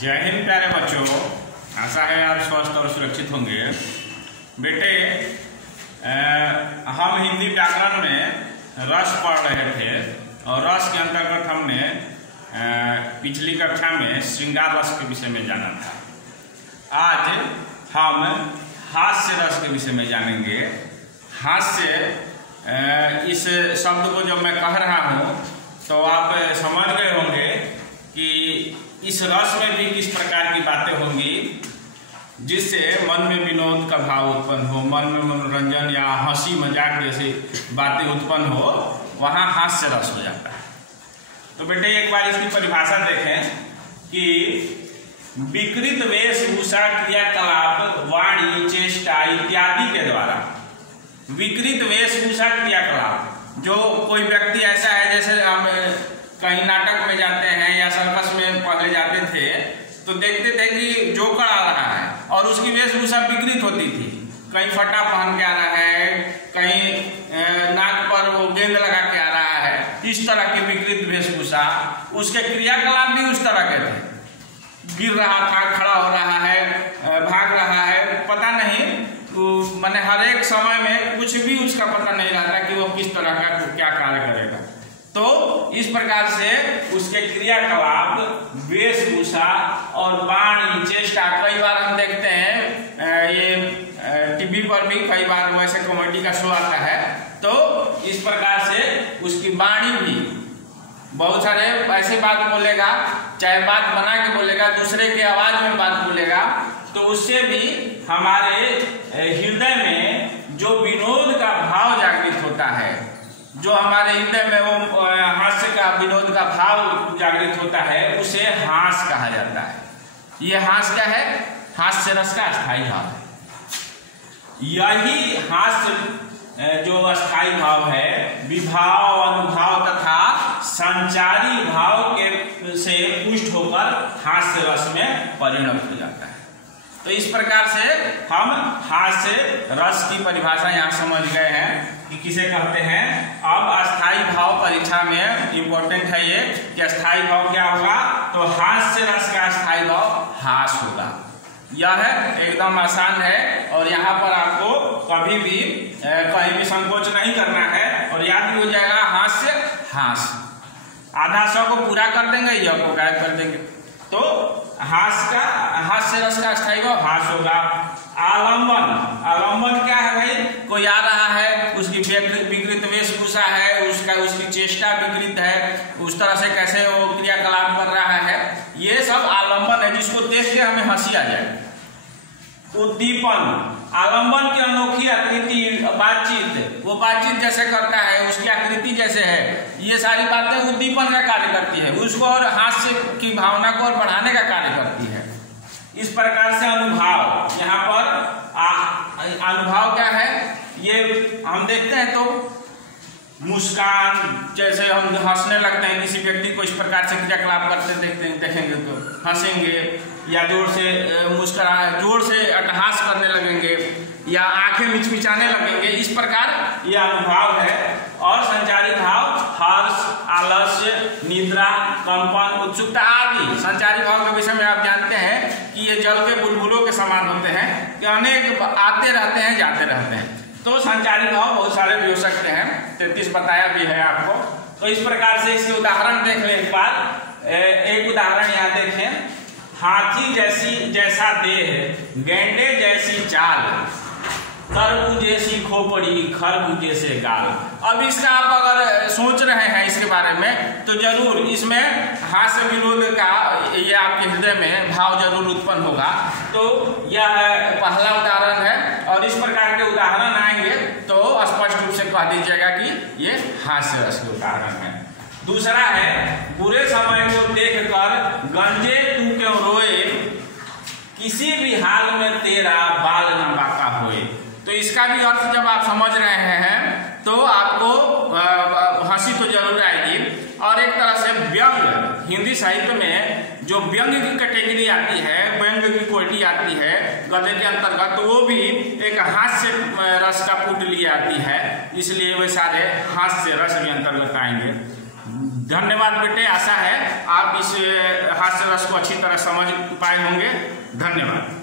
जय हिंद प्यारे बच्चों, आशा है आप स्वस्थ और सुरक्षित होंगे। बेटे, हम हिंदी व्याकरण में रस पढ़ रहे थे और रस के अंतर्गत हमने पिछली कक्षा में श्रृंगार रस के विषय में जाना था। आज हम हास्य रस के विषय में जानेंगे। हास्य इस शब्द को जब मैं कह रहा हूँ तो आप समझ गए होंगे कि इस रस में भी किस प्रकार की बातें होंगी जिससे मन में विनोद का भाव उत्पन्न हो, मन में मनोरंजन या हंसी मजाक जैसी बातें उत्पन्न हो, वहाँ हास्य रस हो जाता है। तो बेटे एक बार इसकी परिभाषा देखें कि विकृत वेशभूषा, क्रियाकलाप, वाणी, चेष्टा इत्यादि के द्वारा विकृत वेशभूषा, क्रियाकलाप, जो कोई व्यक्ति ऐसा है जैसे हम कहीं नाटक में जाते हैं या सर्कस में पहले जाते थे तो देखते थे कि जोकर आ रहा है और उसकी वेशभूषा विकृत होती थी। कहीं फटा पहन के आ रहा है, कहीं नाक पर वो गेंद लगा के आ रहा है, इस तरह की विकृत वेशभूषा। उसके क्रियाकलाप भी उस तरह के थे, गिर रहा था, खड़ा हो रहा है, भाग रहा है, पता नहीं, माने हर एक समय में कुछ भी उसका पता नहीं रहता कि वो किस तरह का क्या कार्य करेगा। तो इस प्रकार से उसके क्रियाकलाप, वेशभूषा और वाणी, चेष्टा, कई बार हम देखते हैं ये टीवी पर भी कई बार वैसे कॉमेडी का शो आता है, तो इस प्रकार से उसकी वाणी भी बहुत सारे ऐसे बात बोलेगा, चाहे बात बना के बोलेगा, दूसरे के आवाज में बात बोलेगा, तो उससे भी हमारे हृदय में जो विनोद का भाव जागृत होता है, जो हमारे हृदय में वो हास्य का, विनोद का भाव जागृत होता है, उसे हास कहा जाता है। ये हास क्या है? हास्य रस का अस्थायी भाव है। यही हास्य जो अस्थायी भाव है, विभाव, अनुभाव तथा संचारी भाव के से पुष्ट होकर हास्य रस में परिणत हो जाता है। तो इस प्रकार से हम हास्य रस की परिभाषा यहाँ समझ गए हैं कि किसे कहते हैं। अब अस्थायी भाव परीक्षा में इंपॉर्टेंट है ये कि अस्थायी भाव क्या होगा, तो हास्य रस का अस्थायी भाव हास होगा। यह एकदम आसान है और यहाँ पर आपको कभी भी कहीं भी संकोच नहीं करना है और याद भी हो जाएगा हास्य हास। आधा सौ को पूरा कर देंगे, यह को गायब कर देंगे। तो हास्य रस का अस्थायी भाव हास होगा। आलंबन, आलंबन क्या है भाई? कोई आ रहा है, उसकी विकृत वेशभूषा है, उसकी चेष्टा विकृत है, उस तरह से कैसे वो क्रियाकलाप कर रहा है, ये सब आलंबन है, जिसको देख के हमें हंसी आ जाए। उद्दीपन, आलंबन की अनोखी आकृति, बातचीत, वो बातचीत जैसे करता है, उसकी आकृति जैसे है, ये सारी बातें उद्दीपन का कार्य करती है, उसको और हास्य की भावना को और बढ़ाने का कार्य करती है। इस प्रकार से अनुभाव, यहाँ पर अनुभाव क्या है, ये हम देखते हैं तो मुस्कान, जैसे हम हंसने लगते हैं, किसी व्यक्ति को इस प्रकार से क्रियाकलाप करते देखेंगे तो हंसेंगे, या जोर से जोर से अट्टहास करने लगेंगे, या आंखें मिचमिचाने लगेंगे। इस प्रकार यह अनुभाव है। और संचारी भाव हर्ष, आलस्य, निद्रा, कंपन, उत्सुकता आदि। संचारी भाव के विषय में आप जानते हैं कि ये जल के बुलबुलों के समान होते हैं कि अनेक आते रहते हैं, जाते रहते हैं। तो संचारी भाव बहुत सारे भी हो सकते हैं, 33 बताया भी है आपको। तो इस प्रकार से इसके उदाहरण देख लें एक बार। एक उदाहरण यहाँ देखें। हाथी जैसा देह, गेंडे जैसी चाल, तरबूज जैसी खोपड़ी, खरबूजे से गाल। अब इसका आप अगर सोच रहे हैं इसके बारे में तो जरूर इसमें हास्य विनोद का ये आपके हृदय में भाव जरूर उत्पन्न होगा। तो यह पहला उदाहरण है और इस प्रकार के उदाहरण आएंगे तो स्पष्ट रूप से कह दीजिएगा कि ये हास्य रस के उदाहरण है। दूसरा है, बुरे समय को देखकर गंजे तू क्यों रोए, किसी भी हाल में तेरा बाल न बाका होए। तो इसका भी अर्थ जब आप समझ रहे हैं तो आपको हंसी तो जरूर आएगी। और एक तरह से व्यंग, हिंदी साहित्य में जो व्यंग की कैटेगरी आती है, व्यंग की कोटि आती है गद्य के अंतर्गत, तो वो भी एक हास्य रस का पुट लिए आती है, इसलिए वे सारे हास्य रस के अंतर्गत आएंगे। धन्यवाद बेटे, आशा है आप इस हास्य रस को अच्छी तरह समझ पाए होंगे। धन्यवाद।